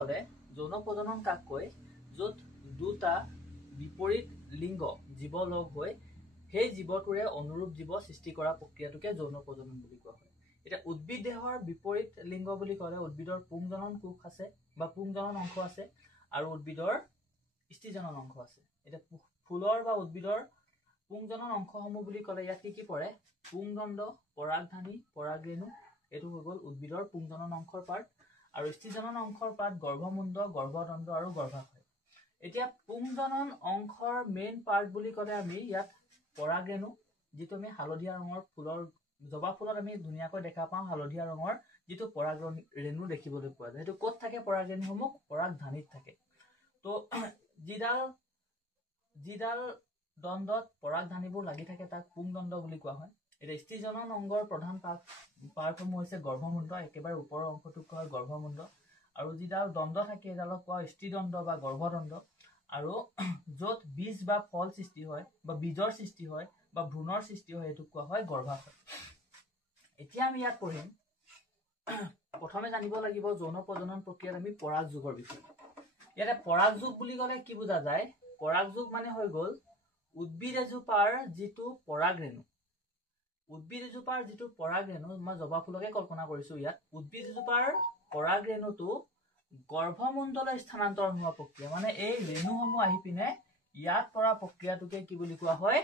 যৌন প্ৰজনন কাক কয় য'ত দুটা বিপৰীত লিংগ জীৱ লগ হৈ সেই জীৱটোৰে অনুৰূপ জীৱ সৃষ্টি কৰা প্ৰক্ৰিয়াটোকে যৌন প্ৰজনন বুলি কোৱা হয়। এতিয়া উদ্ভিদ দেহৰ বিপৰীত লিংগ বুলি ক'লে উদ্ভিদৰ পুংজনন কোষ আছে বা পুংজনন অংশ আছে আৰু উদ্ভিদৰ স্ত্ৰীজনন অংশ আছে। এতিয়া ফুলৰ বা উদ্ভিদৰ পুংজনন অংশসমূহ বুলি ক'লে ইয়াত কি পৰে? পুংদণ্ড, পৰাগধানী, পৰাগৰেণু, এইটো হৈ গ'ল উদ্ভিদৰ পুংজনন অংশৰ পাৰ্ট। আৰু স্ত্ৰীজনন অংশৰ পাৰ্ট গৰ্ভমুণ্ড, গৰ্ভদণ্ড আৰু গৰ্ভাশয়। এতিয়া পুংজনন অংশৰ মেইন পাৰ্ট বুলি ক'লে আমি ইয়াত পৰাগৰেণু, যিটো আমি হালধীয়া ৰঙৰ ফুলৰ জবা ফুলত আমি ধুনীয়াকৈ দেখা পাওঁ হালধীয়া ৰঙৰ যিটো পৰাগৰেণু দেখিবলৈ পোৱা যায়। সেইটো ক'ত থাকে? পৰাগৰেণুসমূহ পৰাগধানীত থাকে। তো যিডাল দণ্ডত পৰাগধানীবোৰ লাগি থাকে তাক পুংদণ্ড বুলি কোৱা হয়। এতিয়া স্ত্ৰীজনন অংগৰ প্ৰধান পাৰ্টসমূহ হৈছে গৰ্ভমুণ্ড, একেবাৰে ওপৰৰ অংশটোক কোৱা হয় গৰ্ভমুণ্ড, আৰু যিডাল দণ্ড থাকে সেইডালক কোৱা হয় স্ত্ৰীদণ্ড বা গৰ্ভদণ্ড। আৰু য'ত বীজ বা ফল সৃষ্টি হয় বা বীজৰ সৃষ্টি হয় বা ভ্ৰূণৰ সৃষ্টি হয় সেইটোক কোৱা হয় গৰ্ভাশয়। এতিয়া আমি ইয়াত পঢ়িম, প্ৰথমে জানিব লাগিব যৌন প্ৰজনন প্ৰক্ৰিয়াত আমি পৰাগযোগৰ বিষয়ে। ইয়াতে পৰাগযোগ বুলি ক'লে কি বুজা যায়? পৰাগযোগ মানে হৈ গ'ল উদ্ভিদ এজোপাৰ যিটো পৰাগৰেণু, মই জবা ফুলকে কল্পনা কৰিছো ইয়াত, উদ্ভিদ এজোপাৰ পৰাগৰেণুটো গৰ্ভমুণ্ডলৈ স্থানান্তৰ হোৱা প্ৰক্ৰিয়া, মানে এই ৰেণুসমূহ আহি পিনে ইয়াত পৰা প্ৰক্ৰিয়াটোকে কি বুলি কোৱা হয়?